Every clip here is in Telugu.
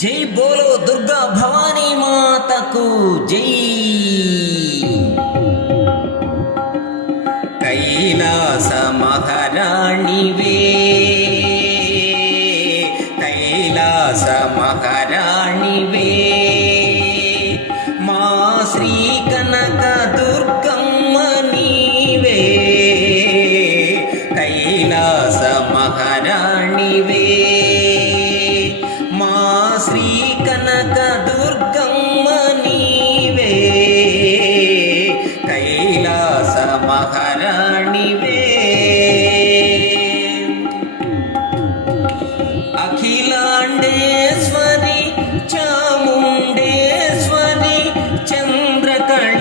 జై బోలో దుర్గా భవానీ మాతకు జై. కైలాస మహారాణివే, కైలాస మహారాణివే, మా శ్రీ కనక దుర్గమ్మ నీవే. కైలాస మహారాణివే, మా శ్రీ కనక దుర్గమ్మ నీవే. కైలాస మహారాణివే. అఖిలాండేశ్వరి చాముండేశ్వరి చంద్రకళాధరి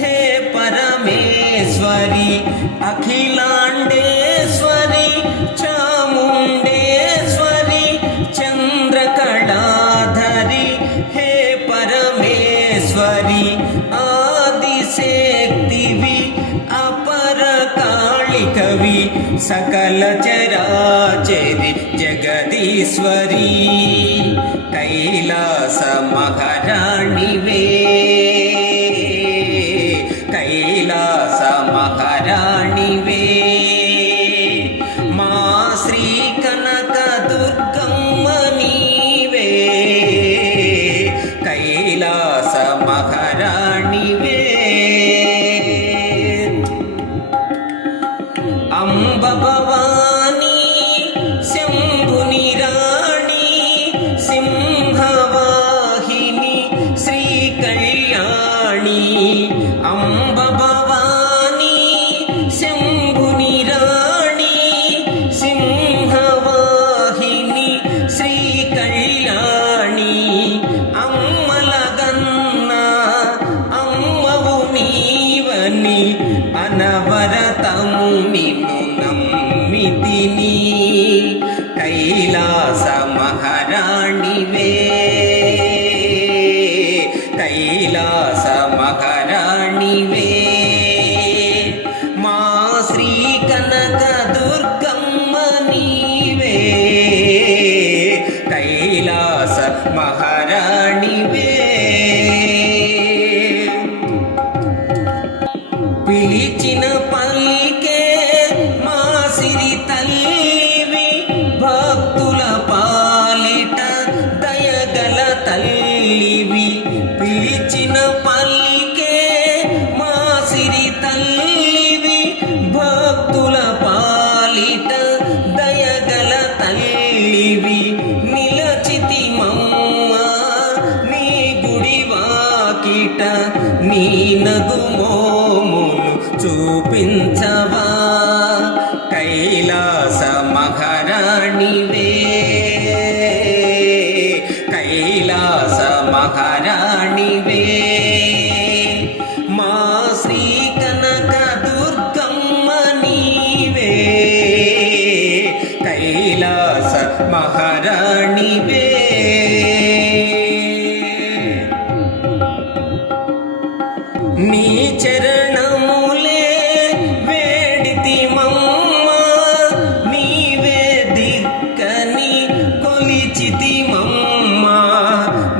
హే పరమేశ్వరి. అఖిలాండేశ్వరి చాముండేశ్వరి చంద్రకళాధరి హే పరమేశ్వరి. ఆదిశక్తివి అపర కాళికవి సకల చరాచరి జగదీశ్వరి. కైలాస మహారాణివే, కైలాస మహారాణివే, మా శ్రీ కనక దుర్గమ్మ నీవే. కైలాస మహారాణివే. అంబ భవానీ శంభుని రాణి సింహవాహిని శ్రీ కళ్యాణి. అంబ భవానీ శంభుని రాణి సింహవాహిని శ్రీ కళ్యాణి. అమ్మలగన్న అమ్మవు నీవని అనవరతము నిన్ను నమ్మితిని. కైలాస మహారాణివే, కైలాస మహారాణివే, మా శ్రీ కనక దుర్గమ్మ నీవే. కైలాస మహారాణివే. పిలిచిన పలికే మా సిరి తల్లివి, భక్తుల పాలిట దయగల తల్లివి. పిలిచిన పలికే మా సిరి తల్లివి, భక్తుల పాలిట దయగల తల్లివి. నిలచితి మమ్మ నీ గుడి వాకిట, నీ నగుమోములు చూపించవా. కైలాస మహారాణివే, కైలాస మహారాణివే, మా శ్రీ కనక దుర్గమ్మ నీవే. కైలాస మహారాణివే. నీ చరణములే వేడితి మమ్మ, నీవే దిక్కని కొలిచితి మమ్మ.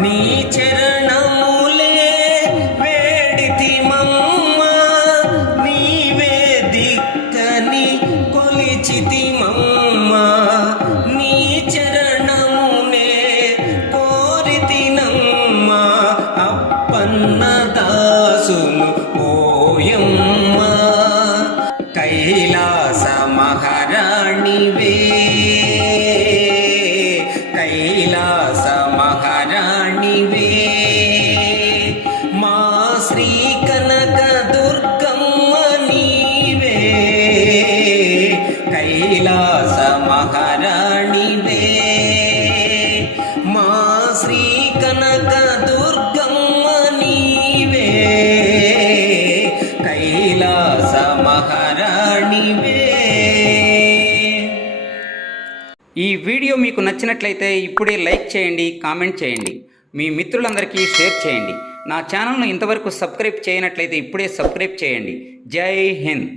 నీ చరణములే వేడితి మమ్మ, నీవే దిక్కని కొలిచితి మమ్మ. నీ చరణమునే కోరితినమ్మ, అప్పన్న దాసును ఓయమ్మ. కైలాస మహారాణివే, కైలాస మహారాణివే, మా శ్రీ కనక దుర్గమ్మ నీవే. కైలాస మహారాణివే, మా శ్రీ కనక దుర్గమ్మ నీవే. కైలాస మహారాణివే. ఈ వీడియో మీకు నచ్చినట్లయితే ఇప్పుడే లైక్ చేయండి, కామెంట్ చేయండి, మీ మిత్రులందరికీ షేర్ చేయండి. నా ఛానల్ను ఇంతవరకు సబ్స్క్రైబ్ చేయనట్లయితే ఇప్పుడే సబ్స్క్రైబ్ చేయండి. జై హింద్.